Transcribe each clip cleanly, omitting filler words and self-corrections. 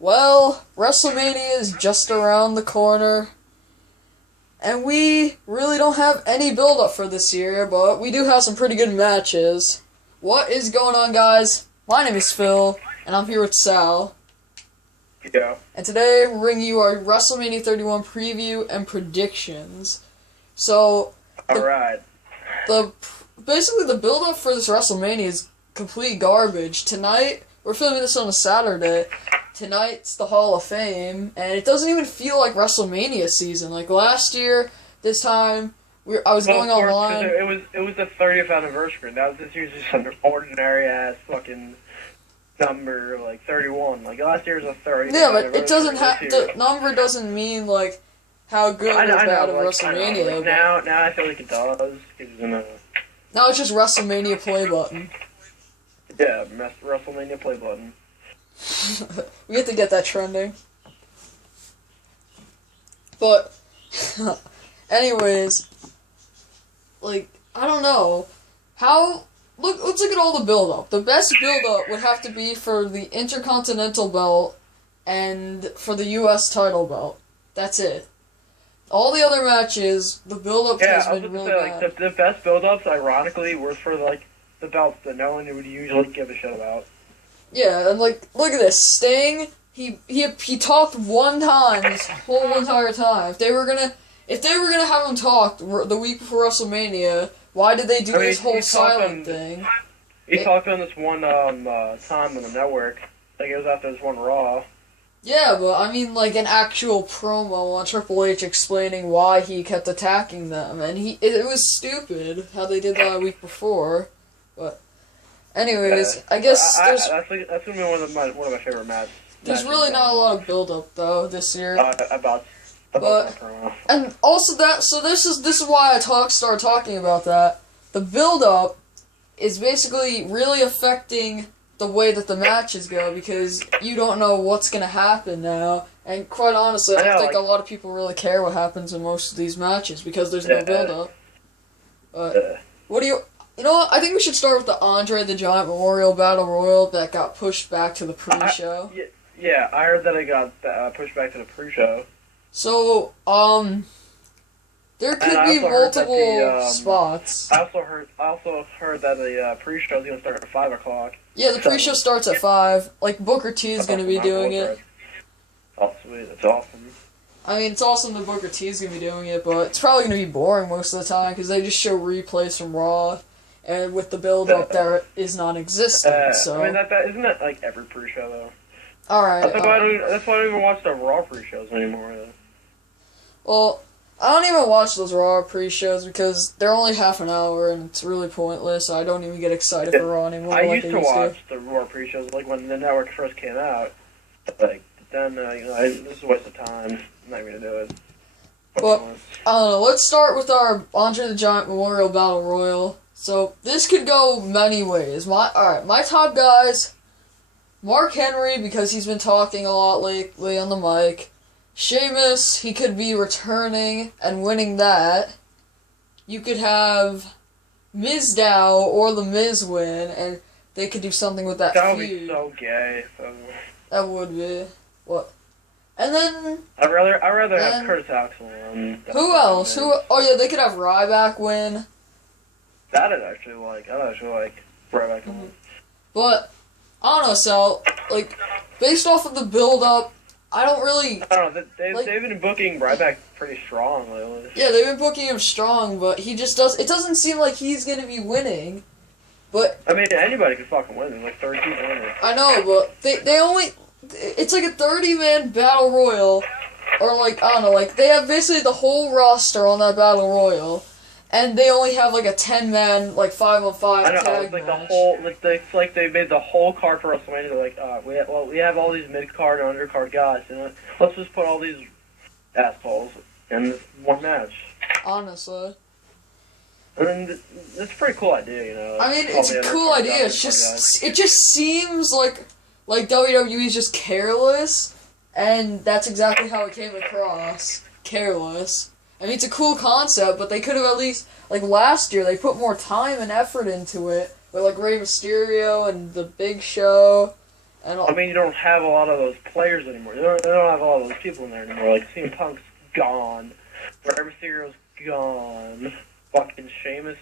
Well, WrestleMania is just around the corner, and we really don't have any build-up for this year, but we do have some pretty good matches. What is going on, guys? My name is Phil, and I'm here with Sal. Yeah. And today we're bringing you our WrestleMania 31 preview and predictions. So, Alright. Basically the build-up for this WrestleMania is complete garbage. Tonight, we're filming this on a Saturday. Tonight's the Hall of Fame, and it doesn't even feel like WrestleMania season. Like last year, this time, I was going online. It was the 30th anniversary. This year's just an ordinary ass fucking number, like 31. Like last year's a 30th. Yeah, but it doesn't have the number doesn't mean like how good or bad of WrestleMania. Like, now I feel like it does. Now it's just WrestleMania play button. Yeah, WrestleMania play button. We have to get that trending. But, anyways, like, I don't know. Let's look at all the build-up. The best build-up would have to be for the Intercontinental belt and for the U.S. title belt. That's it. All the other matches, the build-up has been really bad. Like, the best build-ups, ironically, were for, like, the belts that no one would usually give a shit about. Yeah, and like, look at this. Sting, he talked one time this whole entire time. If they were gonna have him talk the week before WrestleMania, why did they do this whole silent thing? He talked on this one time on the network. Like it was after this one Raw. Yeah, but I mean like an actual promo on Triple H explaining why he kept attacking them, and it was stupid how they did that a week before, but. Anyways, I guess that's gonna be one of my favorite matches. There's really not a lot of build up though this year. And also this is why I started talking about that. The build up is basically really affecting the way that the matches go because you don't know what's gonna happen now. And quite honestly, I don't think a lot of people really care what happens in most of these matches because there's no build up. But what do you? You know what? I think we should start with the Andre the Giant Memorial Battle Royal that got pushed back to the pre-show. Yeah, I heard that it got pushed back to the pre-show. So, there could be multiple spots. I also heard that the pre-show is going to start at 5 o'clock. Yeah, the pre-show starts at 5. Like, Booker T is going to be doing it. Oh, sweet. That's awesome. I mean, it's awesome that Booker T is going to be doing it, but it's probably going to be boring most of the time because they just show replays from Raw. And with the build-up, there is non-existent, so... I mean, isn't that, like, every pre-show, though? Alright. That's why I don't even watch the Raw pre-shows anymore, though. Well, I don't even watch those Raw pre-shows because they're only half an hour, and it's really pointless. I don't even get excited for Raw anymore. I used to watch the Raw pre-shows, like, when the network first came out. Like, then, this is a waste of time. I'm not going to do it. Well, I don't know. Let's start with our Andre the Giant Memorial Battle Royal. So, this could go many ways. My top guys, Mark Henry, because he's been talking a lot lately on the mic. Sheamus, he could be returning and winning that. You could have Mizdow or The Miz win, and they could do something with that feud. That would be so gay. That would be. What? And then... I'd rather have Curtis Axel. Who else? Oh yeah, they could have Ryback win. I'd actually like Ryback to win. But, I don't know, Sal, like, based off of the build-up, I don't know, they've been booking Ryback pretty strong lately. Yeah, they've been booking him strong, but he just it doesn't seem like he's gonna be winning. But... I mean, anybody could fucking win, there's like 30 people in it. I know, but they only... It's like a 30-man battle royal, or like, I don't know, like, they have basically the whole roster on that battle royal. And they only have like a 10-man, like 5-on-5 tag match. I know, it's like they made the whole card for WrestleMania. They're like, we have all these mid-card and undercard guys, let's just put all these assholes in this one match. Honestly. And it's a pretty cool idea, I mean, it's a cool idea. It just seems like WWE's just careless, and that's exactly how it came across. Careless. I mean, it's a cool concept, but they could have at least, like last year, they put more time and effort into it, with like Rey Mysterio and the Big Show, And I mean, you don't have a lot of those players anymore. They don't have a lot of those people in there anymore. Like, CM Punk's gone. Rey Mysterio's gone. Fucking Sheamus,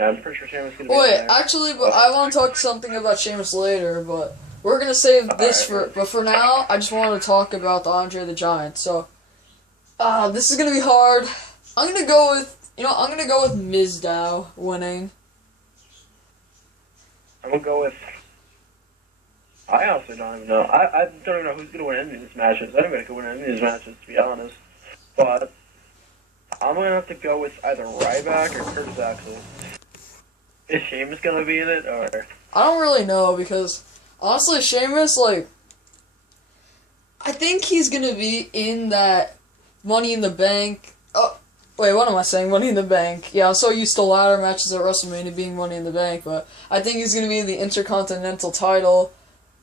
I'm pretty sure Sheamus is going to be in there. Actually, but I want to talk something about Sheamus later, but we're going to save this but for now, I just want to talk about the Andre the Giant. So, this is going to be hard. I'm going to go with Mizdow winning. I'm going to go with... I honestly don't even know. I don't even know who's going to win any of these matches. Anybody could win any of these matches, to be honest. But I'm going to have to go with either Ryback or Curtis Axel. Is Sheamus going to be in it, or...? I don't really know, because, honestly, Sheamus, like... I think he's going to be in that Money in the Bank... Oh, wait, what am I saying? Money in the Bank. Yeah, I'm so used to ladder matches at WrestleMania being Money in the Bank, but I think he's going to be in the Intercontinental title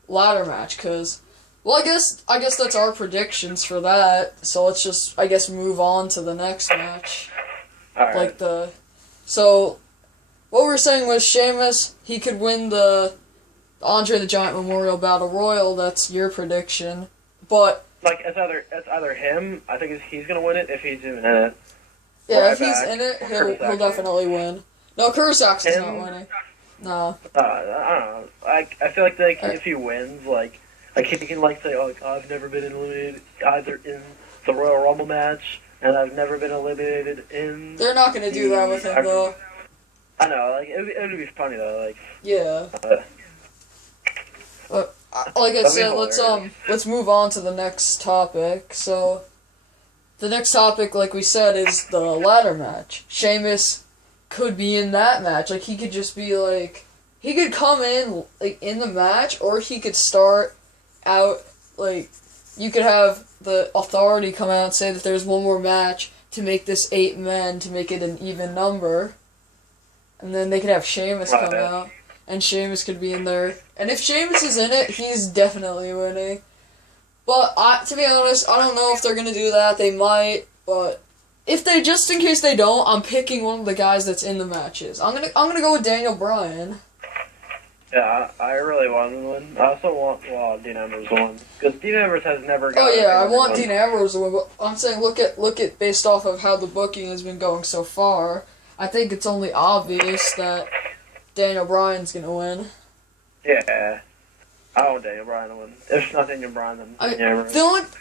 ladder match, because, well, I guess that's our predictions for that, so let's just, I guess, move on to the next match. Alright. So, what we're saying was Sheamus, he could win the Andre the Giant Memorial Battle Royal, that's your prediction, but... Like, it's either him, I think he's gonna win it if he's even in it. Yeah, if he's in it, he'll definitely win. No, Curtis Axel's not winning. No. I don't know. I feel like if he wins, like he can say, oh, I've never been eliminated either in the Royal Rumble match, and I've never been eliminated in. They're not gonna do that with him though. I know, like it would be funny though, like. Yeah. Like I said, let's move on to the next topic. So, the next topic, like we said, is the ladder match. Sheamus could be in that match. Like, he could just be, like... He could come in, like, in the match, or he could start out, like... You could have the Authority come out and say that there's one more match to make this 8 men, to make it an even number. And then they could have Sheamus come out, and Sheamus could be in there. And if Sheamus is in it, he's definitely winning. But, to be honest, I don't know if they're gonna do that. They might, but... If they, just in case they don't, I'm picking one of the guys that's in the matches. I'm gonna go with Daniel Bryan. Yeah, I really want him to win. I also want Dean Ambrose to win, because Dean Ambrose has never gotten. Oh yeah, I want Dean Ambrose to win. But I'm saying look at based off of how the booking has been going so far. I think it's only obvious that Daniel Bryan's gonna win. Yeah. I want Daniel Bryan to win. If it's not Daniel Bryan, then Ambrose.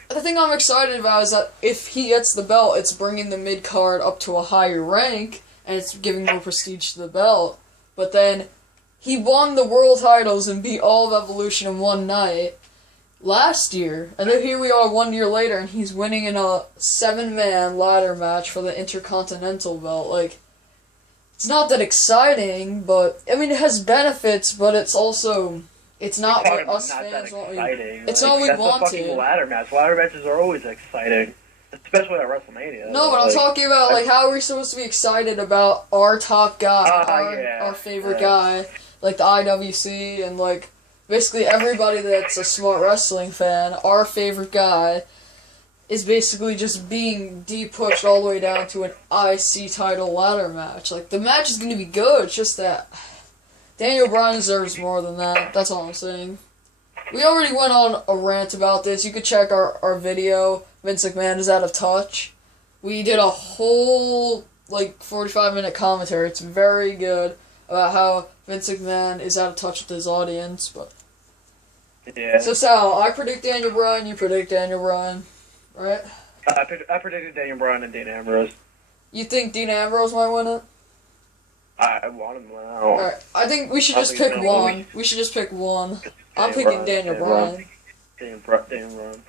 The thing I'm excited about is that if he gets the belt, it's bringing the mid-card up to a higher rank, and it's giving more prestige to the belt. But then, he won the world titles and beat all of Evolution in one night last year. And then here we are 1 year later, and he's winning in a 7-man ladder match for the Intercontinental belt. Like, it's not that exciting, but, I mean, it has benefits, but it's also... It's not what us fans want. It's not what we want to. Fucking ladder match. Ladder matches are always exciting, especially at WrestleMania. No, but I'm talking about like how are we supposed to be excited about our top guy, our favorite guy, like the IWC and like basically everybody that's a smart wrestling fan. Our favorite guy is basically just being de-pushed all the way down to an IC title ladder match. Like the match is going to be good. It's just that. Daniel Bryan deserves more than that. That's all I'm saying. We already went on a rant about this. You could check our video. Vince McMahon is out of touch. We did a whole, 45-minute commentary. It's very good about how Vince McMahon is out of touch with his audience. But yeah. So, Sal, I predict Daniel Bryan. You predict Daniel Bryan. Right? I predicted Daniel Bryan and Dean Ambrose. You think Dean Ambrose might win it? I want him to win. Alright, I think we should just pick one. We should just pick one. I'm picking Daniel Bryan. Daniel Bryan.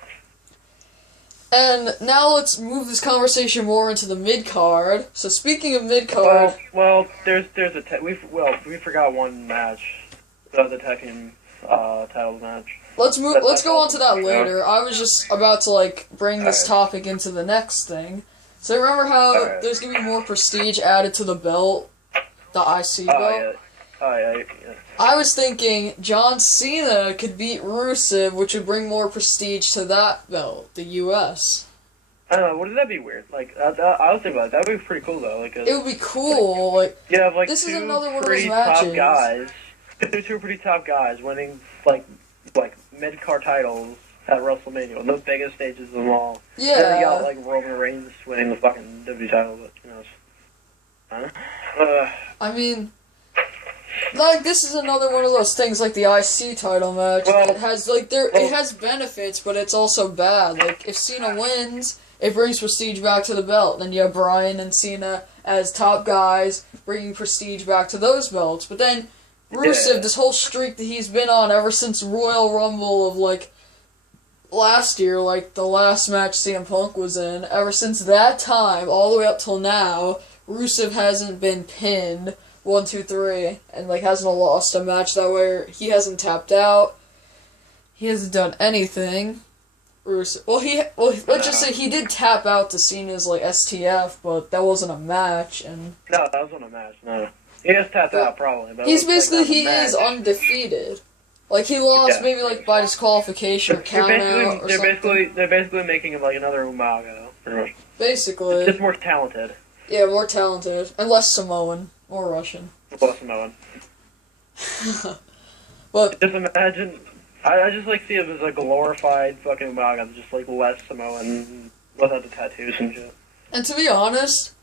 And now let's move this conversation more into the mid-card. So speaking of mid-card... Well, there's a... we forgot one match. The tag team titles match. Let's go on to that later. I was just about to, bring this topic into the next thing. So remember how there's going to be more prestige added to the belt? The IC belt? Yeah. I was thinking John Cena could beat Rusev, which would bring more prestige to that belt, the US. I don't know, wouldn't that be weird? I was thinking about it. That would be pretty cool, though. It would be cool. You have, this is two another one of those pretty matches. top guys. Two pretty top guys winning, mid-card titles at WrestleMania, the biggest stages of them all. Yeah. And then you got, like, Roman Reigns winning the fucking WWE title, but, you know. I mean, like, this is another one of those things, like the IC title match. Well, it has, like, it has benefits, but it's also bad. Like, if Cena wins, it brings prestige back to the belt. Then you have Bryan and Cena as top guys, bringing prestige back to those belts. But then, Rusev, this whole streak that he's been on ever since Royal Rumble of, like, last year, like, the last match CM Punk was in, ever since that time, all the way up till now, Rusev hasn't been pinned 1, 2, 3, and like hasn't lost a match that way. He hasn't tapped out. He hasn't done anything. Rusev. Let's just say he did tap out to Cena's like STF, but that wasn't a match. And no, that wasn't a match. No, he has tapped out probably. But he's basically he is undefeated. Like he lost maybe like by disqualification or count out or something. They're basically making him like another Umaga. Pretty much. Basically, just more talented. Yeah, more talented and less Samoan or Russian. Less Samoan. But just imagine, I just like see him as a glorified fucking Umaga, just like less Samoan without the tattoos and shit. And to be honest,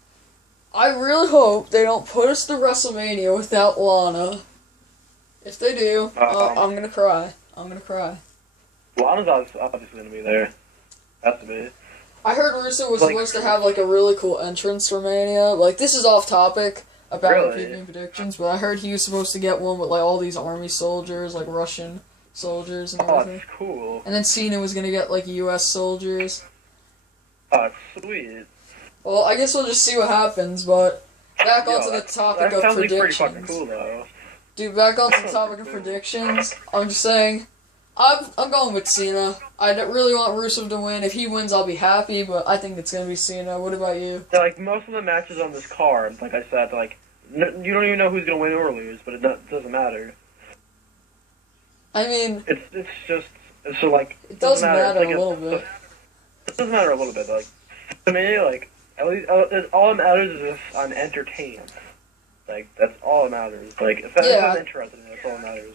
I really hope they don't put us to WrestleMania without Lana. If they do, I'm gonna cry. I'm gonna cry. Lana's obviously gonna be there. Has to be. I heard Rusev was supposed to have like a really cool entrance for Mania. Like this is off topic about repeating predictions, but I heard he was supposed to get one with like all these army soldiers, like Russian soldiers and everything. Oh, that's cool. And then Cena was gonna get like U.S. soldiers. Oh, sweet. Well, I guess we'll just see what happens, but back onto the topic of predictions. Like pretty fucking cool, though. Dude, back onto the topic of predictions, I'm just saying, I'm going with Cena. I don't really want Rusev to win. If he wins, I'll be happy, but I think it's going to be Cena. What about you? Yeah, like, most of the matches on this card, like I said, like, you don't even know who's going to win or lose, but it doesn't matter. I mean... It's just like... It does matter a little bit. It does matter a little bit, like, to me, like, at least, all that matters is if I'm entertained. Like, that's all that matters. Like, if I'm interested in it, that's all that matters.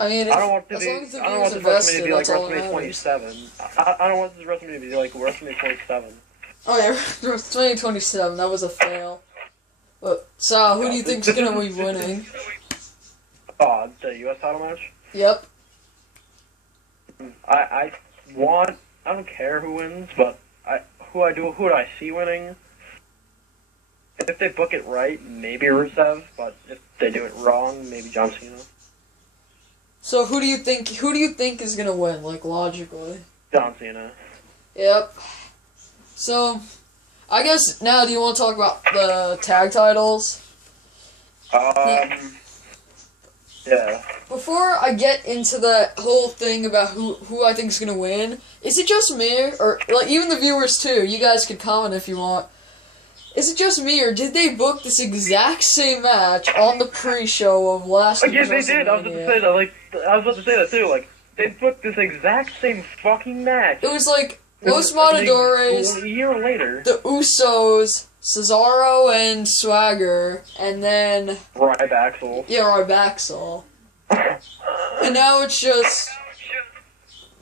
I mean, I don't want this WrestleMania to be like WrestleMania 27. I don't want this WrestleMania to be like WrestleMania 27. Oh yeah, WrestleMania 27, that was a fail. But, Sal, who do you think's gonna be winning? Oh, the U.S. title match? Yep. I don't care who wins, but who do I see winning? If they book it right, maybe Rusev, but if they do it wrong, maybe John Cena. So who do you think is gonna win, like logically? John Cena. Yep. So I guess now do you want to talk about the tag titles? Yeah. Before I get into that whole thing about who I think is gonna win, is it just me or like even the viewers too? You guys could comment if you want. Is it just me, or did they book this exact same match on the pre-show of last year's Yeah, they did. I was about to say that. Like, I was about to say that too. Like, they booked this exact same fucking match. It was like Los Matadores, a year later, the Usos, Cesaro and Swagger, and then Rybaxel. Yeah, Rybaxel. And now it's just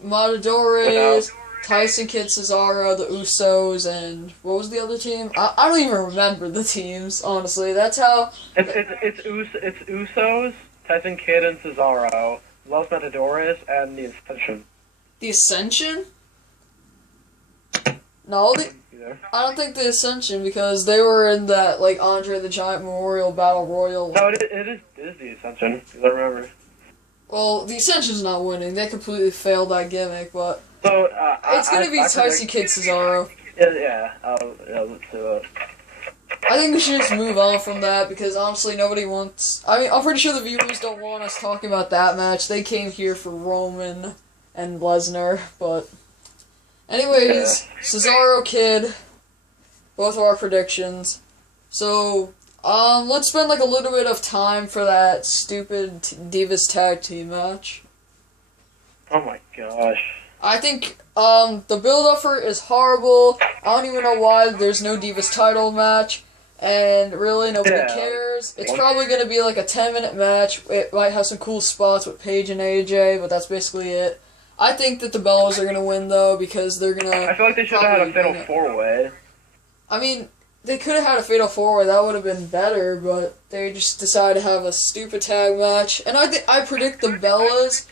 Matadores, Tyson Kidd, Cesaro, the Usos, and what was the other team? I don't even remember the teams, honestly. That's how... It's Usos, Tyson Kidd and Cesaro, Los Matadores, and the Ascension. The Ascension? No, I don't think the Ascension, because they were in that, like, Andre the Giant Memorial Battle Royal. No, it is the Ascension, because I remember. Well, the Ascension's not winning. They completely failed that gimmick, but... So, it's gonna be Tyson Kidd Cesaro. Yeah, let's do it. I think we should just move on from that, because honestly, nobody wants... I mean, I'm pretty sure the viewers don't want us talking about that match. They came here for Roman and Lesnar, but... Anyways, Cesaro, Kidd, both of our predictions. So, let's spend like a little bit of time for that stupid Divas Tag Team match. Oh my gosh. I think, the build-up for it is horrible. I don't even know why there's no Divas title match. And really, nobody cares. Bellas. It's probably going to be like a 10-minute match. It might have some cool spots with Paige and AJ, but that's basically it. I think that the Bellas are going to win, though, because they're going to... I feel like they should have had a Fatal 4-Way. I mean, they could have had a Fatal 4-Way. That would have been better, but they just decided to have a stupid tag match. And I predict the Bellas,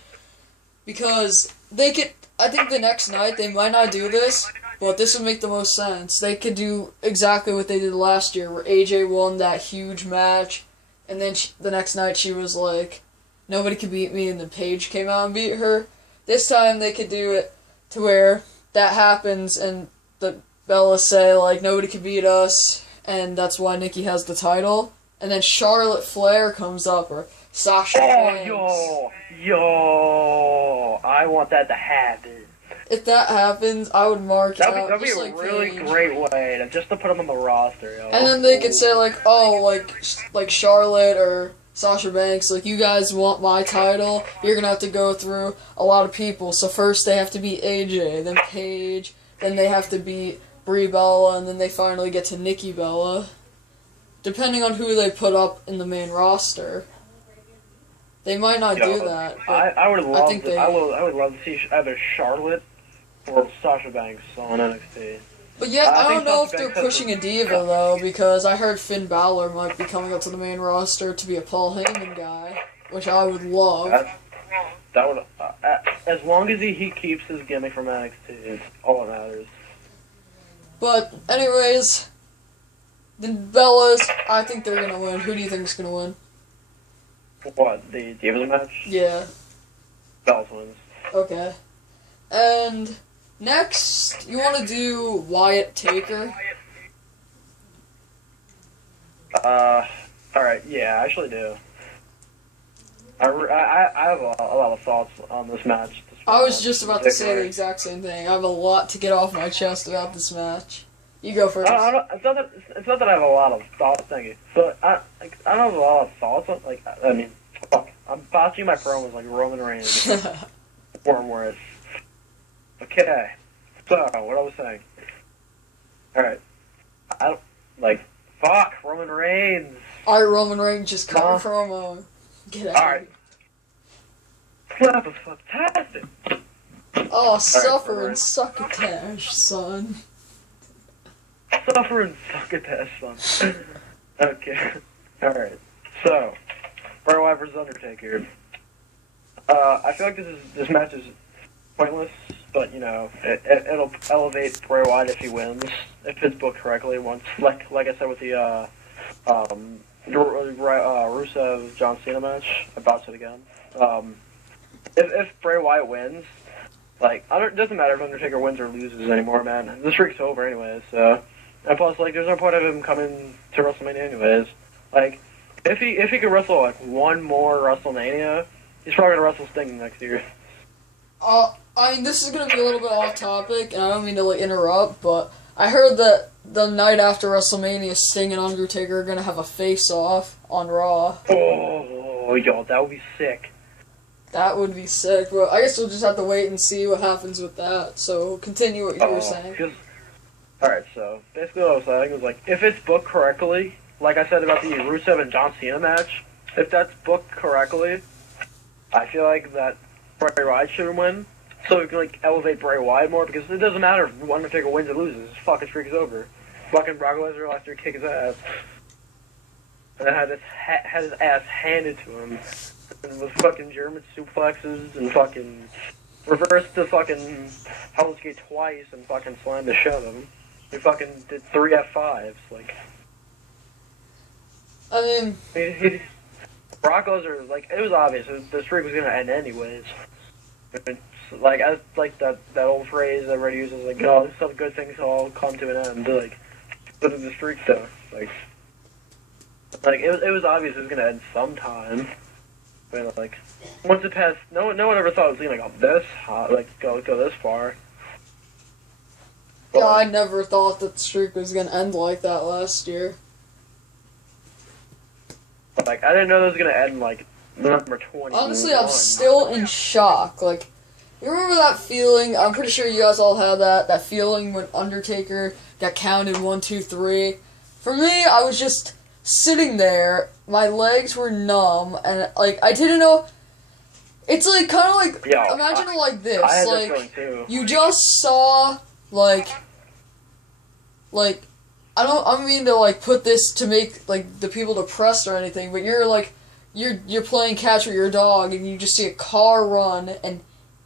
because they could... I think the next night they might not do this, but this would make the most sense. They could do exactly what they did last year, where AJ won that huge match, and then the next night she was like, nobody could beat me, and then Paige came out and beat her. This time they could do it to where that happens, and the Bellas say, like, nobody could beat us, and that's why Nikki has the title. And then Charlotte Flair comes up, or Sasha Banks. Yo, I want that to happen. If that happens, I would mark that'd out. That'd be a really great way to put them on the roster, yo. And then they could say, like, oh, like Charlotte or Sasha Banks, like, you guys want my title, you're gonna have to go through a lot of people. So first they have to beat AJ, then Paige, then they have to beat Brie Bella, and then they finally get to Nikki Bella. Depending on who they put up in the main roster. They might not do that. I would love I would love to see either Charlotte or Sasha Banks on NXT. But yeah, I don't know if they're pushing a diva though, because I heard Finn Balor might be coming up to the main roster to be a Paul Heyman guy, which I would love. That would, as long as he keeps his gimmick from NXT, it's all that matters. But anyways, the Bellas, I think they're gonna win. Who do you think is gonna win? What, the Divas match? Yeah. Bellas wins. Okay. And next, you want to do Wyatt Taker? Alright, yeah, I actually do. I have a lot of thoughts on this match. I was just about to say the exact same thing. I have a lot to get off my chest about this match. You go first. It's not that I have a lot of thoughts, thank you. But I don't have a lot of thoughts on, like, I mean, fuck. I'm botching my promos like Roman Reigns. Or worse. Okay. So, what I was saying. Alright. Fuck, Roman Reigns. Alright, Roman Reigns, just cut a promo. Get out. Alright. That was fantastic. Oh, suffer and succotash, son. Suffer and succotash, son. Okay. Alright. So, Bray Wyatt vs. Undertaker. I feel like this match is pointless, but, you know, it'll elevate Bray Wyatt if he wins, if it's booked correctly once, like I said with the, Rusev John Cena match. I botched it again. If Bray Wyatt wins, like, it doesn't matter if Undertaker wins or loses anymore, man. The streak's over anyways, so. And plus, like, there's no point of him coming to WrestleMania anyways. Like, if he could wrestle, like, one more WrestleMania, he's probably gonna wrestle Sting next year. I mean, this is gonna be a little bit off topic, and I don't mean to, like, interrupt, but I heard that the night after WrestleMania, Sting and Undertaker are gonna have a face-off on Raw. Oh, yo, that would be sick. That would be sick, but I guess we'll just have to wait and see what happens with that. So, continue what you were saying. Alright, so, basically what I was saying was, like, if it's booked correctly, like I said about the Rusev and John Cena match, if that's booked correctly, I feel like that Bray Wyatt should win, so we can, like, elevate Bray Wyatt more, because it doesn't matter if Undertaker wins or loses, his fucking streak is over. Fucking Brock Lesnar last year kick his ass. And then had his ass handed to him. And with fucking German suplexes and fucking reversed the fucking Hell's Gate twice and fucking slammed the shit out of him. He fucking did 3 F5s, like. I mean, Brock Lesnar, like, it was obvious the streak was gonna end anyways. It's, like, as like that old phrase everybody uses, like, oh, some good things all come to an end. Like, look at the streak though, like it was obvious it was gonna end sometime. But like, once it passed, no one ever thought it was gonna go this hot, like go this far. But, yeah, I never thought that the streak was gonna end like that last year. Like, I didn't know it was gonna end like number 20. Honestly, I'm still in shock. Like, you remember that feeling? I'm pretty sure you guys all had that feeling when Undertaker got counted 1, 2, 3. For me, I was just sitting there, my legs were numb, and like I didn't know. It's like kind of like imagine it like this, I had like that feeling too. you just saw like I don't mean to like put this to make like the people depressed or anything, but you're like you're playing catch with your dog and you just see a car run and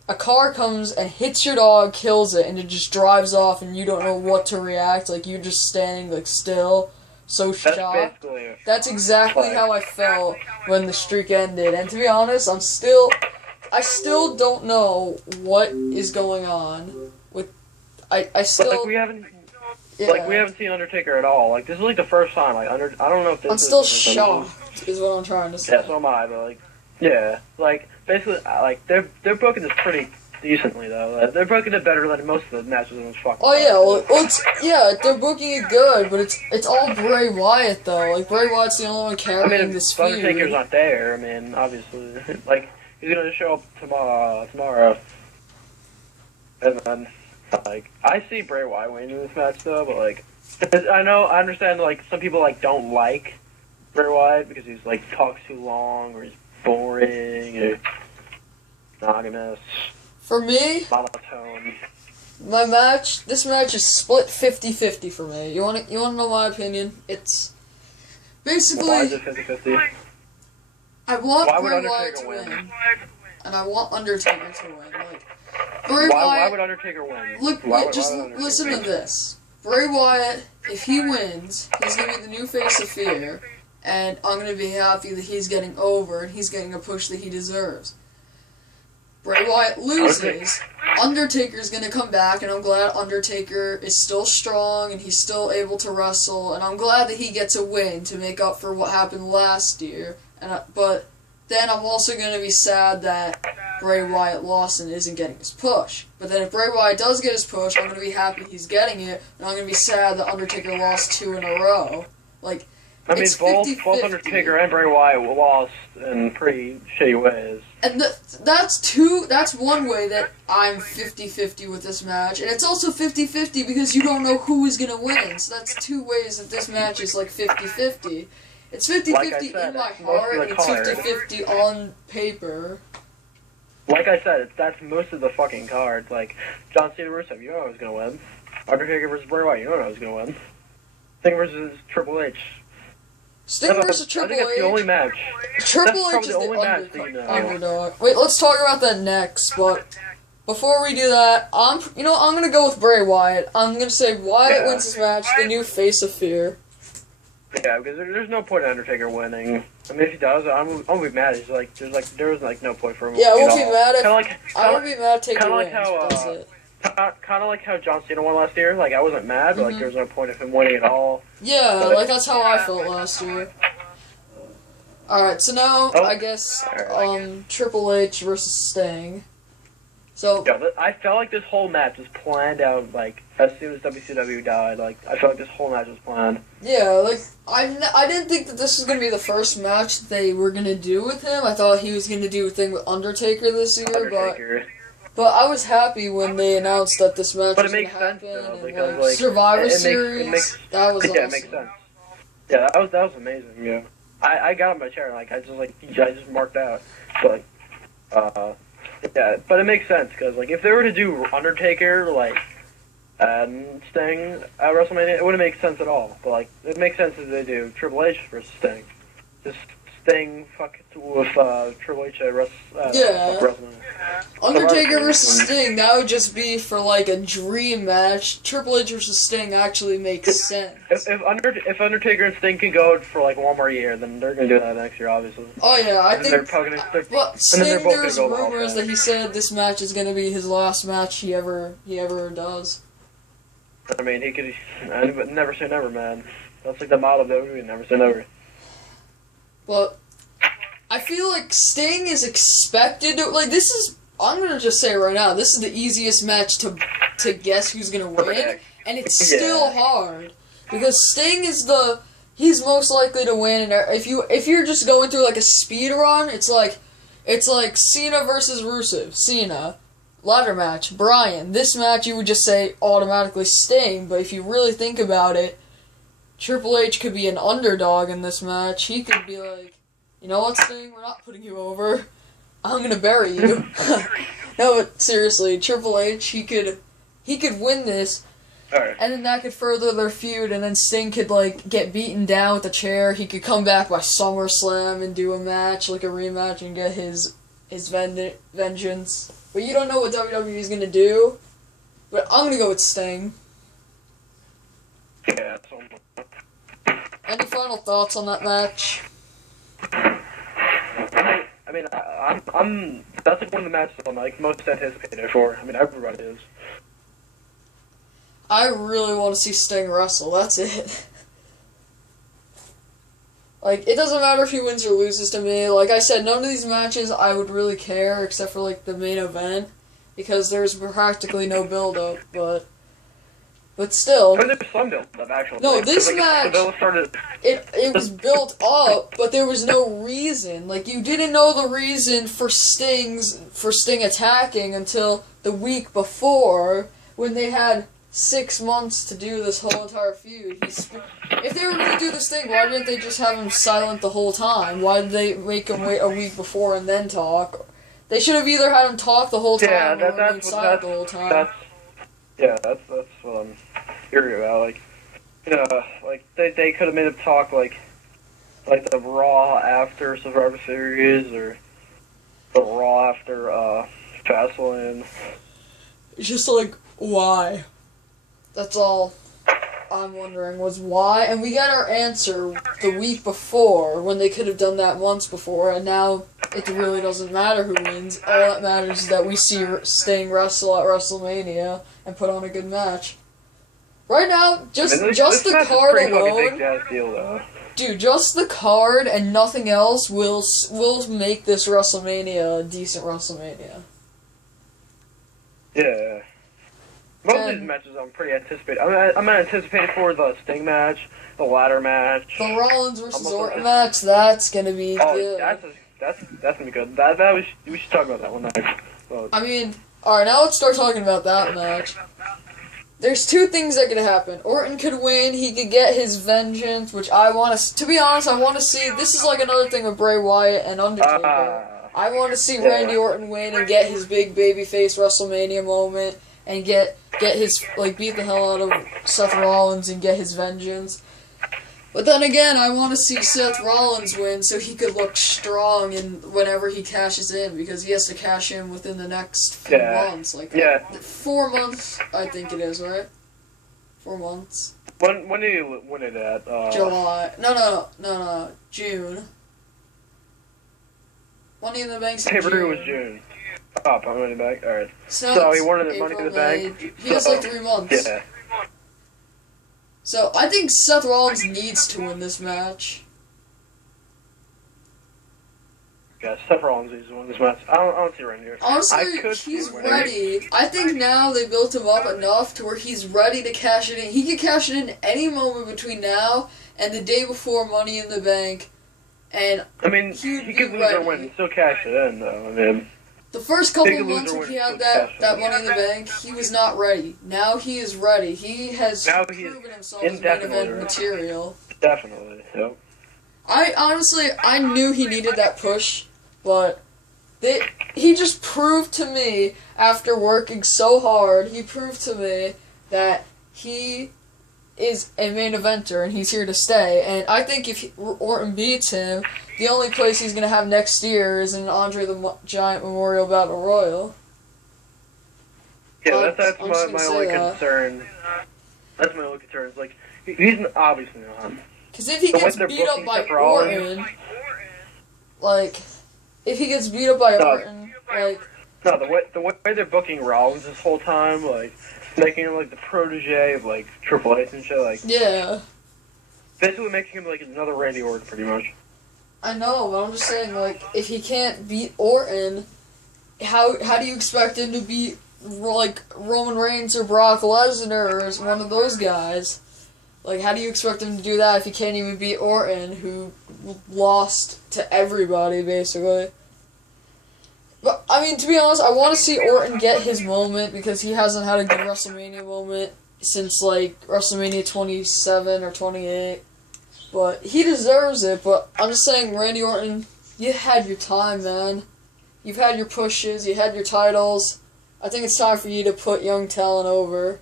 a car comes and hits your dog, kills it, and it just drives off and you don't know what to react, like you're just standing like still, so shocked. That's exactly how I felt when the streak ended, and to be honest, I still don't know what is going on with I still like we haven't seen Undertaker at all. Like this is like the first time. Like I don't know if this. I'm still shocked, is what I'm trying to say. Yeah, so am I. But like basically, like they're booking this pretty decently though. They're booking it better than most of the matches in this fucking. Oh yeah, well, they're booking it good, but it's all Bray Wyatt though. Like Bray Wyatt's the only one carrying this feud. Undertaker's not there. I mean, obviously, like he's gonna show up tomorrow, and then. Like, I see Bray Wyatt winning this match, though, but, like, I understand, like, some people, like, don't like Bray Wyatt because he's, like, talks too long, or he's boring, or monogamous. For me, monotone. This match is split 50-50 for me. You wanna know my opinion? It's basically... Why is it 50-50? I want Bray Wyatt to win, and I want Undertaker to win, like... Why would Undertaker win? Listen to this. Bray Wyatt, if he wins, he's going to be the new face of fear, and I'm going to be happy that he's getting over, and he's getting a push that he deserves. Bray Wyatt loses, Undertaker's going to come back, and I'm glad Undertaker is still strong, and he's still able to wrestle, and I'm glad that he gets a win to make up for what happened last year, but then I'm also going to be sad that Bray Wyatt lost and isn't getting his push. But then if Bray Wyatt does get his push, I'm going to be happy he's getting it, and I'm going to be sad that Undertaker lost 2 in a row. Like, I mean, both Undertaker and Bray Wyatt lost in pretty shitty ways. And that's one way that I'm 50-50 with this match, and it's also 50-50 because you don't know who is going to win, so that's 2 ways that this match is like 50-50. It's 50-50 in my heart, it's 50-50 on paper. Like I said, that's most of the fucking cards. Like, John Cena versus you know who's gonna win. Undertaker versus Bray Wyatt, you know who's gonna win. Sting versus Triple H. Sting versus Triple H? I think that's the only match. Triple H is the underdog. Wait, let's talk about that next, but before we do that, I'm gonna go with Bray Wyatt. I'm gonna say Wyatt wins this match, the new face of fear. Yeah, because there's no point in Undertaker winning. I mean, if he does, I'm gonna be mad. It's like there's no point for him. Yeah, I won't be mad if I would be mad if Taker wins. Kind of like how John Cena won last year. Like I wasn't mad, but like there was no point of him winning at all. Yeah, like that's how I felt last year. All right, so now I guess Triple H versus Sting. So yeah, I felt like this whole match was planned out. Like as soon as WCW died, like I felt like this whole match was planned. Yeah, like I didn't think that this was gonna be the first match they were gonna do with him. I thought he was gonna do a thing with Undertaker this year, but I was happy when they announced that this match was gonna happen. Though, and because, like Survivor Series, that was awesome. Yeah, it makes sense. Yeah, that was amazing. Yeah, I got on my chair and I just marked out. So, yeah, but it makes sense because like if they were to do Undertaker and Sting at WrestleMania, it wouldn't make sense at all. But like it makes sense if they do Triple H versus Sting. Just Sting with Triple H at WrestleMania. Undertaker versus Sting, that would just be for like a dream match. Triple H versus Sting actually makes sense. If Undertaker and Sting can go for like one more year, then they're gonna do that next year, obviously. Oh yeah, I think. But Sting, there's rumors that he said this match is gonna be his last match he ever does. I mean, he could never say never, man. That's like the motto of WWE, never say never. But I feel like Sting is expected to this is. I'm gonna just say right now, this is the easiest match to guess who's gonna win, and it's still hard because Sting is he's most likely to win. And if you're just going through like a speed run, it's like Cena versus Rusev, Cena, ladder match, Bryan. This match you would just say automatically Sting, but if you really think about it, Triple H could be an underdog in this match. He could be like, you know what, Sting? We're not putting you over. I'm gonna bury you. No, but seriously, Triple H, he could win this, Alright. and then that could further their feud, and then Sting could, like, get beaten down with a chair. He could come back by SummerSlam and do a match, like a rematch, and get his vengeance. But you don't know what WWE is gonna do. But I'm gonna go with Sting. Yeah, so... Any final thoughts on that match? I mean, I'm that's like one of the matches I'm like most anticipated for. I mean, everybody is. I really want to see Sting wrestle. That's it. Like, it doesn't matter if he wins or loses to me. Like I said, none of these matches I would really care except for, like, the main event. Because there's practically no build-up, but still. I mean, there's some build-up, actually. No, this like, match, started... it was built up, but there was no reason. Like, you didn't know the reason for Sting attacking until the week before, when they had 6 months to do this whole entire feud. If they were going to do this thing, why didn't they just have him silent the whole time? Why did they make him wait a week before and then talk? They should have either had him talk the whole time or remain silent the whole time. That's what I'm hearing about. Like, you know, like they could have made him talk like the Raw after Survivor Series or the Raw after Fastlane. It's just like, why? That's all I'm wondering was why, and we got our answer the week before when they could have done that months before, and now it really doesn't matter who wins. All that matters is that we see Sting wrestle at WrestleMania and put on a good match. Right now, just the card alone, dude, just the card and nothing else will make this WrestleMania a decent WrestleMania. Yeah. Most of these matches I'm pretty anticipated. I'm anticipated for the Sting match, the ladder match. The Rollins versus Orton match, that's gonna be good. That's gonna be good. We should talk about that one next. So. I mean, alright, now let's start talking about that match. There's two things that could happen. Orton could win, he could get his vengeance, which I want to be honest, I want to see, this is like another thing with Bray Wyatt and Undertaker. I want to see Randy Orton win and get his big babyface WrestleMania moment and get his, like, beat the hell out of Seth Rollins and get his vengeance. But then again, I want to see Seth Rollins win so he could look strong whenever he cashes in, because he has to cash in within the next 4 months. Like 4 months, I think it is, right? 4 months. When did you win it at? July. No, June. Money in the Bank's in June. Pay-per-view was June. Oh, Money in the Bank? Alright. So he won it at Money in the Bank? He has like 3 months. Yeah. So, I think Seth Rollins needs to win this match. Yeah, Seth Rollins needs to win this match. I don't see Randy Orton. Honestly, he's ready. I think now they built him up enough to where he's ready to cash it in. He can cash it in any moment between now and the day before Money in the Bank. And I mean, he could lose or win. He still cash it in, though. I mean, the first couple of months when he had that Money in the Bank, he was not ready. Now he is ready. He has proven himself as main event material. Definitely, yep. I knew he needed that push, but he just proved to me, after working so hard, he proved to me that he is a main eventer and he's here to stay. And I think if Orton beats him, the only place he's going to have next year is in Andre the Giant Memorial Battle Royal. Yeah, that's my only concern. That's my only concern. It's like, he's obviously not. Because if he gets beat up by Orton, like, No, the way they're booking Rollins this whole time, like, making him, like, the protege of, like, Triple H and shit, like... Yeah. Basically making him, like, another Randy Orton, pretty much. I know, but I'm just saying, like, if he can't beat Orton, how do you expect him to beat, like, Roman Reigns or Brock Lesnar or one of those guys? Like, how do you expect him to do that if he can't even beat Orton, who lost to everybody, basically? But, I mean, to be honest, I want to see Orton get his moment because he hasn't had a good WrestleMania moment. since like WrestleMania 27 or 28. But he deserves it. But I'm just saying, Randy Orton, you had your time, man. You've had your pushes, you had your titles. I think it's time for you to put young talent over.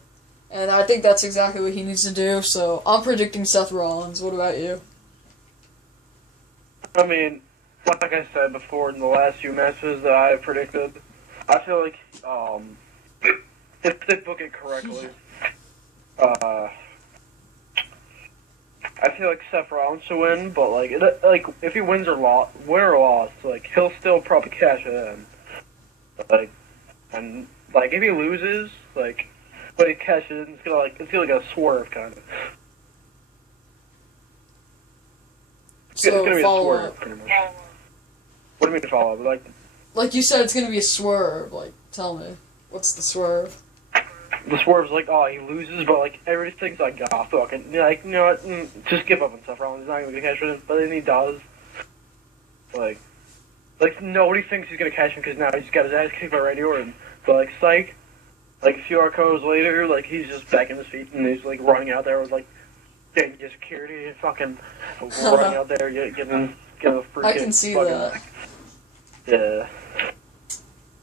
And I think that's exactly what he needs to do. So I'm predicting Seth Rollins. What about you? I mean, like I said before in the last few matches that I predicted, I feel like if they book it correctly, I feel like Seth Rollins should win, but like if he win or loss, like he'll still probably cash it in. Like, and like if he loses, like when he cashes in, it's gonna like a swerve kind of. So it's gonna be a swerve, up. pretty much. What do you mean follow up? Like you said, it's gonna be a swerve. Like, tell me, what's the swerve? The swerve's like, oh, he loses, but like everything's like, oh, fucking, like, you know what? Just give up on Seth Rollins. He's not gonna cash in, but then he does. Like nobody thinks he's gonna cash in because now he's got his ass kicked by Randy Orton. But like, psych, like a few hours later, like he's just back in his feet and he's like running out there with like, getting your security and fucking running out there, getting a free I kick. can see fucking, that. Yeah.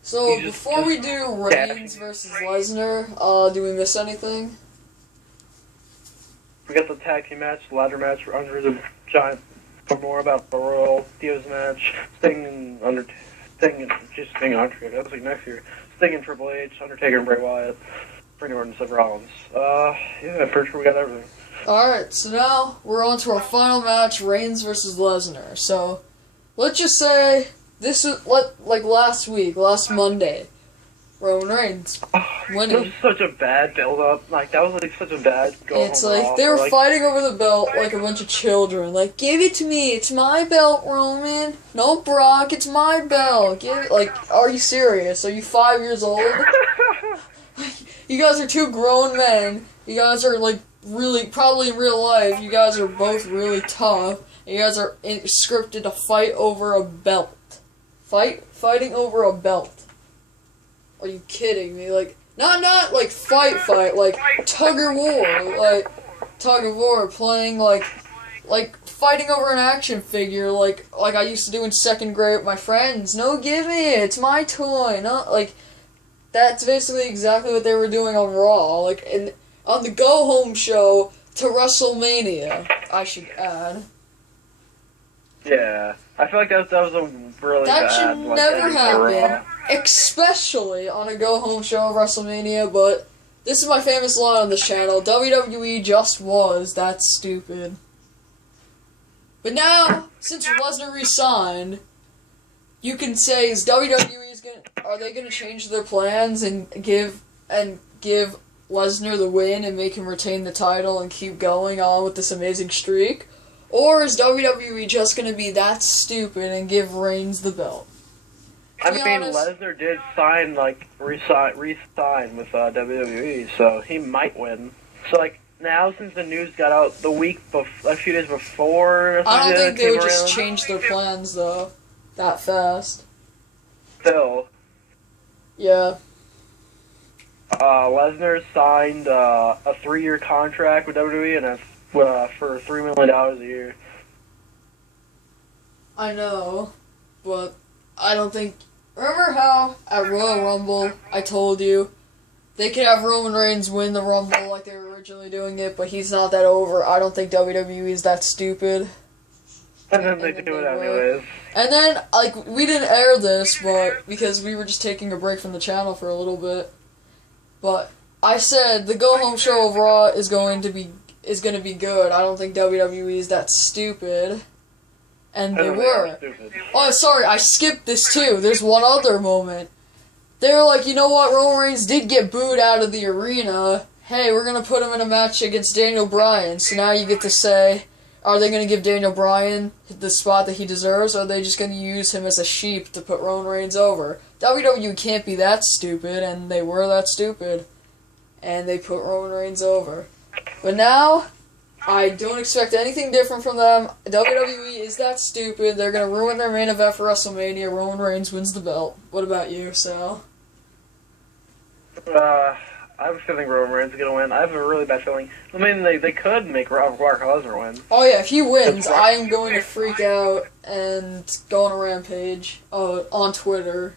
So before we do Reigns versus Lesnar, do we miss anything? We got the tag team match, ladder match for Under the Giant. For more about the Royal Divas match, Sting and Undertaker. That was like next year. Sting and Triple H, Undertaker and Bray Wyatt, Randy Orton and Seth Rollins. Yeah, I'm pretty sure we got everything. Alright, so now we're on to our final match, Reigns versus Lesnar. So, let's just say, this was, like last Monday, Roman Reigns winning. It was such a bad build-up. Like, that was like such a bad go-home. It's like, they were fighting over the belt like a bunch of children. Like, give it to me, it's my belt, Roman. No, Brock, it's my belt. Give it, like, are you serious? Are you 5 years old? You guys are two grown men. You guys are, like, really, probably in real life, you guys are both really tough. And you guys are scripted to fight over a belt. Fighting over a belt. Are you kidding me? Like, not like fight, like tug of war, playing like fighting over an action figure, like I used to do in second grade with my friends. No, give me it, it's my toy. Not like, that's basically exactly what they were doing on Raw, like on the Go Home show to WrestleMania, I should add. Yeah, I feel like that was a really that bad... should like, never happen, especially on a go-home show of WrestleMania, but this is my famous line on this channel, WWE just was, that's stupid. But now, since Lesnar re-signed, you can say, are they gonna change their plans and give Lesnar the win and make him retain the title and keep going on with this amazing streak? Or is WWE just going to be that stupid and give Reigns the belt? I mean, Lesnar did sign, like, re-sign with WWE, so he might win. So, like, now since the news got out a few days before... I don't think they would just change their plans, though, that fast. Still. Yeah. Lesnar signed a 3-year contract with WWE and for $3 million a year. I know, but I don't think... Remember how at Royal Rumble I told you they could have Roman Reigns win the Rumble like they were originally doing it, but he's not that over. I don't think WWE is that stupid. And then they do it anyways. And then, like, we didn't air this, but because we were just taking a break from the channel for a little bit. But I said the go-home show of Raw is going to be good. I don't think WWE is that stupid. And they were. Oh, sorry, I skipped this too. There's one other moment. They were like, you know what, Roman Reigns did get booed out of the arena. Hey, we're going to put him in a match against Daniel Bryan. So now you get to say, are they going to give Daniel Bryan the spot that he deserves, or are they just going to use him as a sheep to put Roman Reigns over? WWE can't be that stupid, and they were that stupid. And they put Roman Reigns over. But now, I don't expect anything different from them. WWE is that stupid. They're going to ruin their main event for WrestleMania. Roman Reigns wins the belt. What about you, Sal? I have a feeling Roman Reigns is gonna win. I have a really bad feeling. I mean, they could make Brock Lesnar win. Oh yeah, if he wins, I am going to freak out and go on a rampage on Twitter.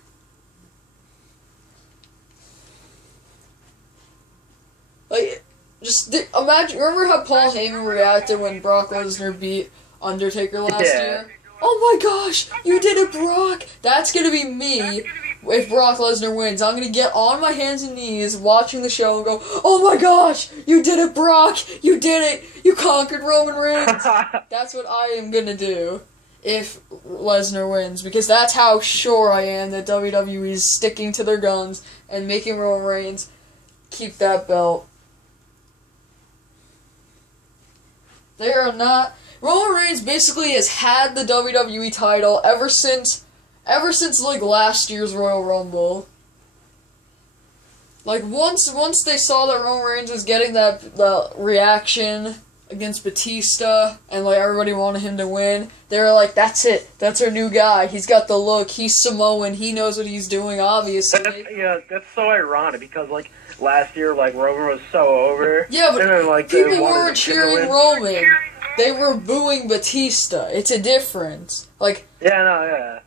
Like, just imagine. Remember how Paul Heyman reacted when Brock Lesnar beat Undertaker last year? Oh my gosh, you did it, Brock! That's gonna be me if Brock Lesnar wins. I'm gonna get on my hands and knees watching the show and go, oh my gosh, you did it, Brock! You did it! You conquered Roman Reigns! That's what I am gonna do if Lesnar wins, because that's how sure I am that WWE is sticking to their guns and making Roman Reigns keep that belt. They are not... Roman Reigns basically has had the WWE title ever since like last year's Royal Rumble. Like once they saw that Roman Reigns was getting the reaction against Batista and like everybody wanted him to win, they were like, that's it. That's our new guy. He's got the look. He's Samoan. He knows what he's doing, obviously. That's so ironic because like last year like Roman was so over. Yeah, but and then, like, people weren't cheering Roman. They were booing Batista. It's a difference. Like, there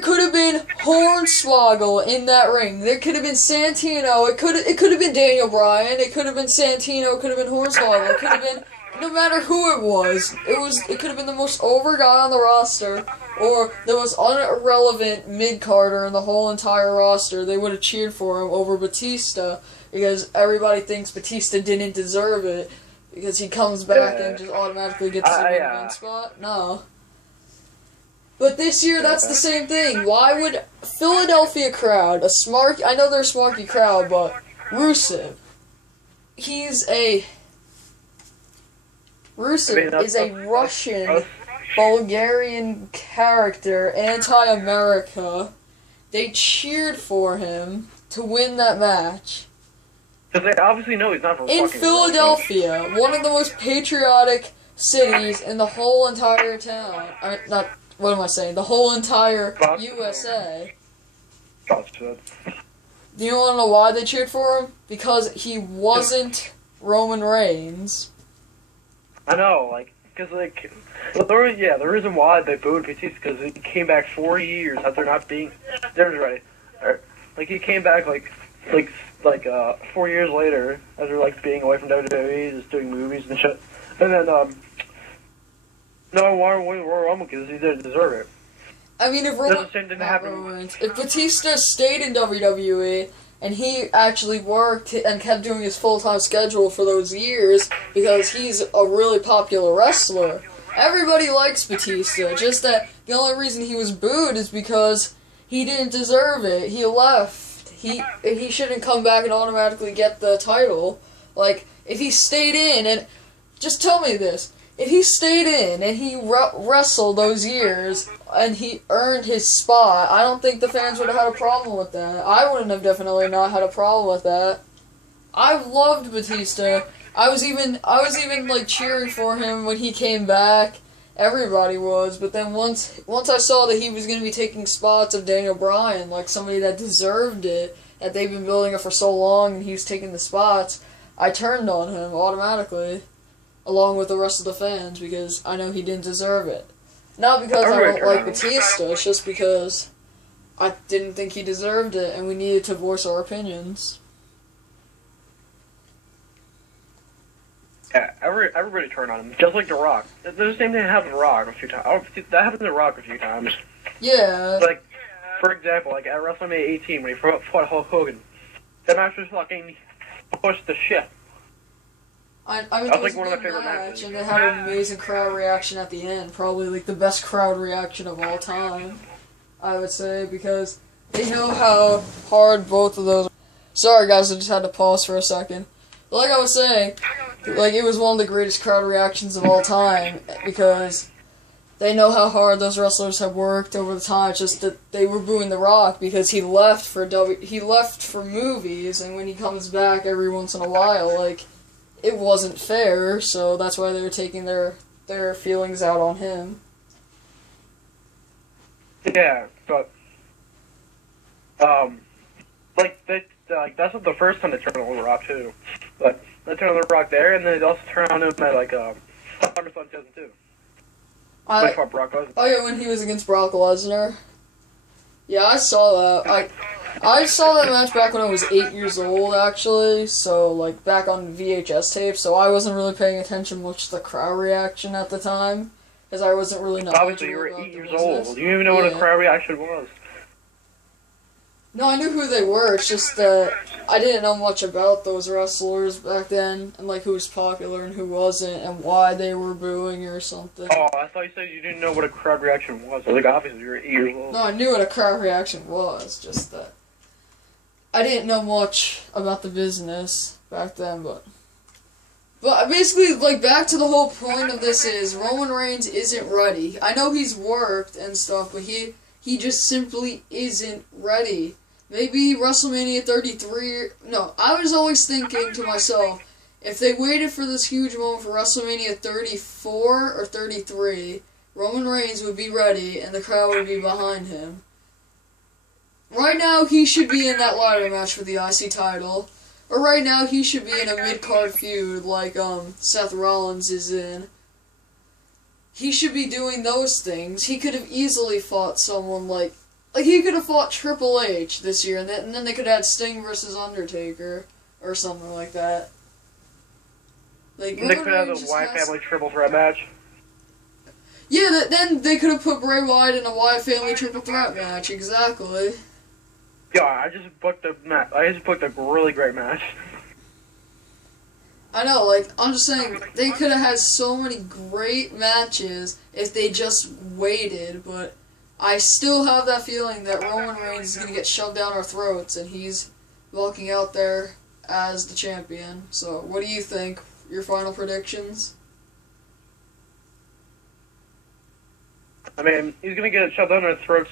could have been Hornswoggle in that ring. There could have been Santino. It could have been Daniel Bryan. It could have been Santino. It could have been Hornswoggle. It could have been, no matter who it was. It could have been the most over guy on the roster, or the most irrelevant mid-carder in the whole entire roster. They would have cheered for him over Batista because everybody thinks Batista didn't deserve it. Because he comes back and just automatically gets the main event spot? No. But this year, that's the same thing. Why would Philadelphia crowd, I know they're a smarky crowd, but Rusev is a Russian, Bulgarian character, anti-America. They cheered for him to win that match. Because they obviously know he's not from in fucking Philadelphia, one of the most patriotic cities in the whole entire town. The whole entire USA. Gotcha. Do you want to know why they cheered for him? Because he wasn't Roman Reigns. I know, like, because, like, the reason why they booed Batista is because he came back 4 years after not being, like, he came back, like 4 years later, after, like, being away from WWE, just doing movies and shit. And then, no, why win Royal Rumble? Because he didn't deserve it. I mean, if Batista stayed in WWE, and he actually worked and kept doing his full-time schedule for those years, because he's a really popular wrestler. Everybody likes Batista, just that the only reason he was booed is because he didn't deserve it. He left. He shouldn't come back and automatically get the title. Like, if he stayed in, and just tell me this, if he stayed in and he wrestled those years and he earned his spot, I don't think the fans would have had a problem with that. I wouldn't have definitely not had a problem with that. I loved Batista. I was even like cheering for him when he came back. Everybody was, but then once I saw that he was going to be taking spots of Daniel Bryan, like somebody that deserved it, that they've been building it for so long, and he was taking the spots, I turned on him automatically, along with the rest of the fans, because I know he didn't deserve it. Not because I don't like Batista, it's just because I didn't think he deserved it, and we needed to voice our opinions. Yeah, everybody turned on him, just like The Rock. The same thing happened to The Rock a few times. That happened to The Rock a few times. Yeah. Like, for example, like at WrestleMania 18 when he fought Hulk Hogan, that match was fucking pushed the shit. I mean, it was like one of my favorite matches. And they had an amazing crowd reaction at the end. Probably like the best crowd reaction of all time, I would say, because they know how hard both of those. Sorry guys, I just had to pause for a second. But like I was saying, like it was one of the greatest crowd reactions of all time because they know how hard those wrestlers have worked over the time. It's just that they were booing The Rock because he left for movies, and when he comes back every once in a while, like it wasn't fair. So that's why they were taking their feelings out on him. Yeah, but like that's not the first time they turned on The Rock too. But they turned on The Rock there, and then they also turned on him at like Thunder Fun 2002. Which fought Brock Lesnar. Oh yeah, when he was against Brock Lesnar. Yeah, I saw that. I saw that match back when I was 8 years old, actually. So like back on VHS tape. So I wasn't really paying attention much to the crowd reaction at the time, because I wasn't really knowledgeable. Obviously, you were 8 years old. Do you even know what a crowd reaction was? No, I knew who they were. It's just that I didn't know much about those wrestlers back then, and like who was popular and who wasn't, and why they were booing or something. Oh, I thought you said you didn't know what a crowd reaction was. I was like, obviously, you were 8 years old. No, I knew what a crowd reaction was. Just that I didn't know much about the business back then, but basically, like, back to the whole point of this is Roman Reigns isn't ready. I know he's worked and stuff, but he just simply isn't ready. Maybe WrestleMania 33... No, I was always thinking to myself, if they waited for this huge moment for WrestleMania 34 or 33, Roman Reigns would be ready and the crowd would be behind him. Right now, he should be in that ladder match for the IC title. Or right now, he should be in a mid-card feud like Seth Rollins is in. He should be doing those things. He could have easily fought someone like he could have fought Triple H this year, and then they could have had Sting versus Undertaker or something like that. Like, they could have the Wyatt family triple threat match. Yeah, then they could have put Bray Wyatt in a Wyatt family triple threat match. Exactly. Yeah, I just booked a really great match. I know, like, I'm just saying, they could have had so many great matches if they just waited, but I still have that feeling that Roman Reigns is going to get shoved down our throats, and he's walking out there as the champion. So, what do you think? Your final predictions? I mean, he's going to get shoved down our throats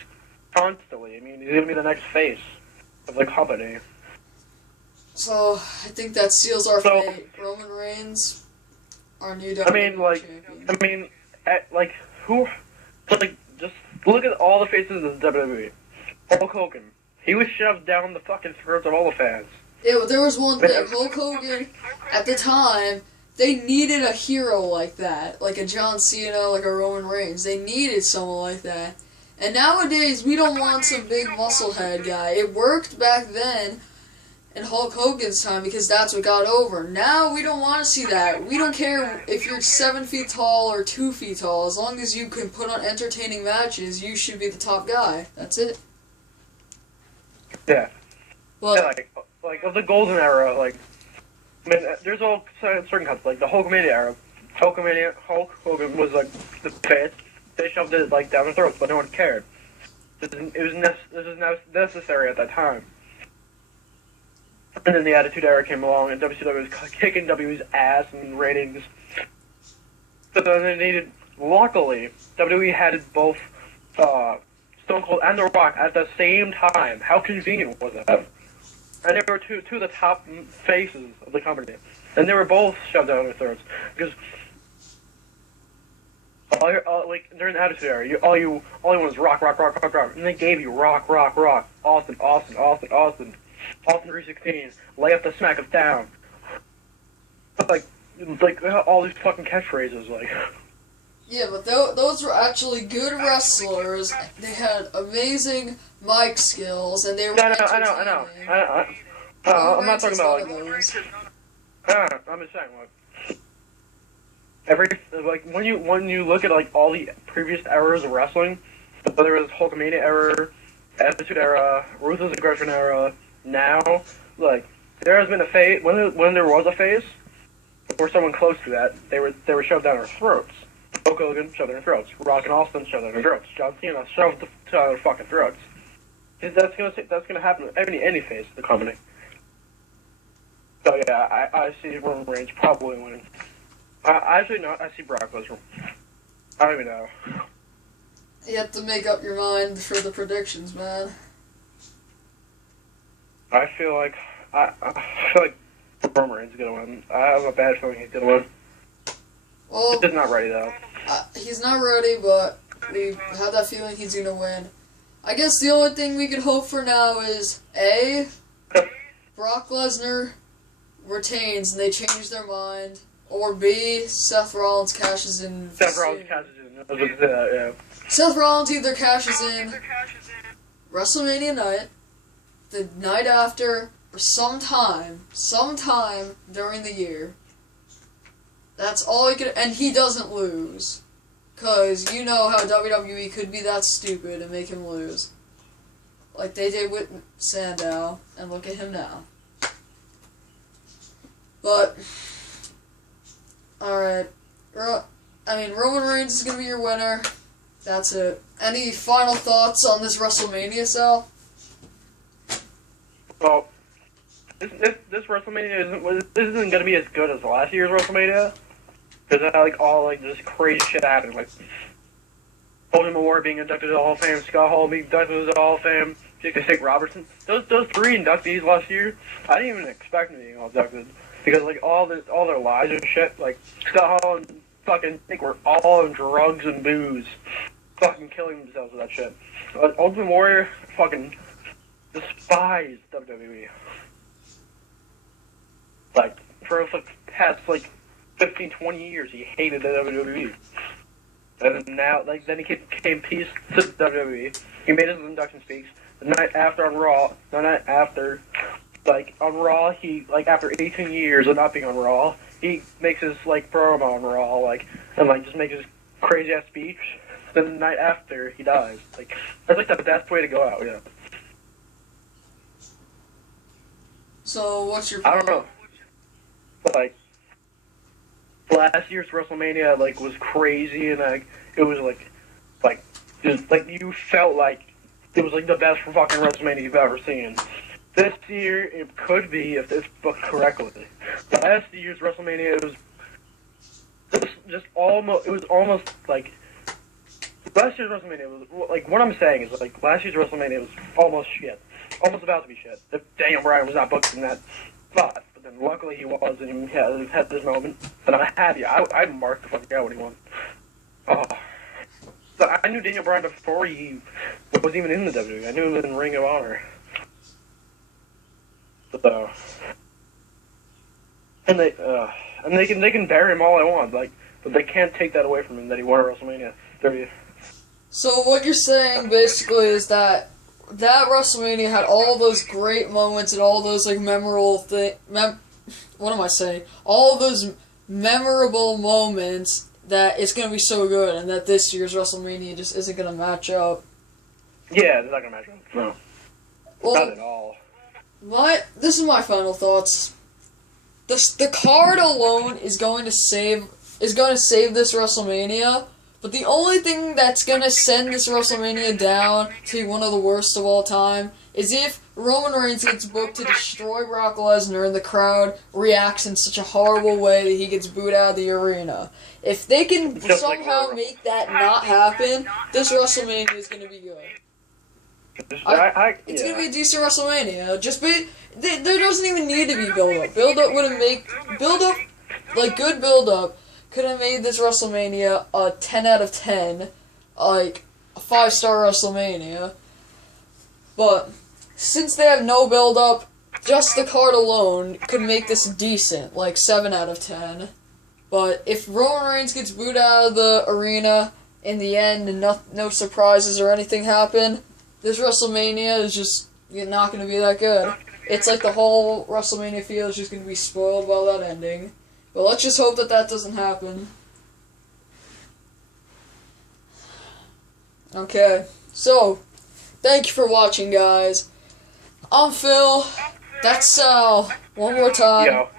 constantly. I mean, he's going to be the next face of the company. So, I think that seals our fate. Roman Reigns, our new WWE champion. Just look at all the faces of the WWE. Hulk Hogan. He was shoved down the fucking throats of all the fans. Yeah, but there was one thing. Hulk Hogan, at the time, they needed a hero like that. Like a John Cena, like a Roman Reigns. They needed someone like that. And nowadays, we don't want some big musclehead guy. It worked back then in Hulk Hogan's time because that's what got over. Now we don't want to see that. We don't care if you're 7 feet tall or 2 feet tall. As long as you can put on entertaining matches, you should be the top guy. That's it. Yeah. Well, yeah, like of the golden era, I mean, there's all certain cuts, like the Hulkamania era. Hulk Hogan was like the face. They shoved it like down their throats, but no one cared. This was necessary at that time. And then the Attitude Era came along, and WCW was kicking WWE's ass in ratings. So then they needed... Luckily, WWE had both Stone Cold and The Rock at the same time. How convenient was that? And they were two of the top faces of the company. And they were both shoved down their throats. Because... during the Attitude Era, all you wanted was rock. And they gave you rock. Austin. Austin 316, lay up the smack of down. Like all these fucking catchphrases, like. Yeah, but those were actually good wrestlers. They had amazing mic skills, and they were I know. I'm not talking about those. I'm just saying, when you look at all the previous eras of wrestling, whether it was Hulkamania era, Attitude Era, Ruthless Aggression era. Now, there has been a phase when there was a phase, or someone close to that, they were shoved down our throats. Hulk Hogan shoved down our throats. Rock and Austin shoved down our throats. John Cena shoved down our fucking throats. That's gonna happen with any phase of the company. So yeah, I see Roman Reigns probably winning. Actually no, I see Brock Lesnar. I don't even know. You have to make up your mind for the predictions, man. I feel like Roman Reigns is gonna win. I have a bad feeling he's gonna win. Well, he's not ready though. He's not ready, but we have that feeling he's gonna win. I guess the only thing we could hope for now is Brock Lesnar retains and they change their mind, or B, Seth Rollins cashes in. Seth Rollins cashes in. I was looking at that, yeah. Seth Rollins either cashes in WrestleMania night, the night after, or sometime during the year. That's all he could, and he doesn't lose. Cause you know how WWE could be that stupid and make him lose. Like they did with Sandow, and look at him now. But, alright. Roman Reigns is gonna be your winner. That's it. Any final thoughts on this WrestleMania, Sal? Well, this WrestleMania isn't gonna be as good as last year's WrestleMania. Because all this crazy shit happened. Like, Ultimate Warrior being inducted to the Hall of Fame, Scott Hall being inducted to the Hall of Fame, Jake Robertson. Those 3 inductees last year, I didn't even expect them being all inducted. Because, all their lives and shit, Scott Hall and fucking Jake were all on drugs and booze. Fucking killing themselves with that shit. Ultimate Warrior fucking despised WWE. For the past, 15, 20 years, he hated the WWE. And now, then he came peace to WWE. He made his induction speech. The night after on Raw, on Raw, he, after 18 years of not being on Raw, he makes his, promo on Raw, and, just makes his crazy-ass speech. Then the night after, he dies. That's, the best way to go out, yeah. So, what's your... I don't know. Last year's WrestleMania, was crazy, and, it was, you felt like it was, the best fucking WrestleMania you've ever seen. This year, it could be, if it's booked correctly. Last year's WrestleMania, it was almost, last year's WrestleMania was, what I'm saying is, last year's WrestleMania was almost shit. Almost about to be shit. If Daniel Bryan was not booked in that spot. And luckily he was, and he had this moment, and I'm happy. I marked the fuck out when he won. Oh. So I knew Daniel Bryan before he was even in the WWE. I knew him in Ring of Honor. So, and they can bury him all they want, but they can't take that away from him that he won at WrestleMania 30. So what you're saying basically is that WrestleMania had all those great moments and all those memorable what am I saying? All those memorable moments that it's gonna be so good, and that this year's WrestleMania just isn't gonna match up. Yeah, it's not gonna match up. No, well, not at all. This is my final thoughts. The card alone is going to save this WrestleMania. But the only thing that's going to send this WrestleMania down to one of the worst of all time is if Roman Reigns gets booked to destroy Brock Lesnar and the crowd reacts in such a horrible way that he gets booed out of the arena. If they can somehow make that not happen, this WrestleMania is going to be good. It's going to be a decent WrestleMania. There doesn't even need to be build-up. Good build-up could have made this WrestleMania a 10 out of 10, a 5-star WrestleMania. But since they have no build-up, just the card alone could make this decent, 7 out of 10. But if Roman Reigns gets booed out of the arena in the end and no surprises or anything happen, this WrestleMania is just not going to be that good. It's the whole WrestleMania feel is just going to be spoiled by that ending. But let's just hope that doesn't happen. Okay, so, thank you for watching, guys. I'm Phil. That's Sal. One more time. Yo.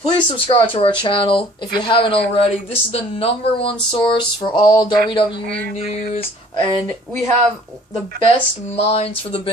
Please subscribe to our channel if you haven't already. This is the #1 source for all WWE news, and we have the best minds for the business.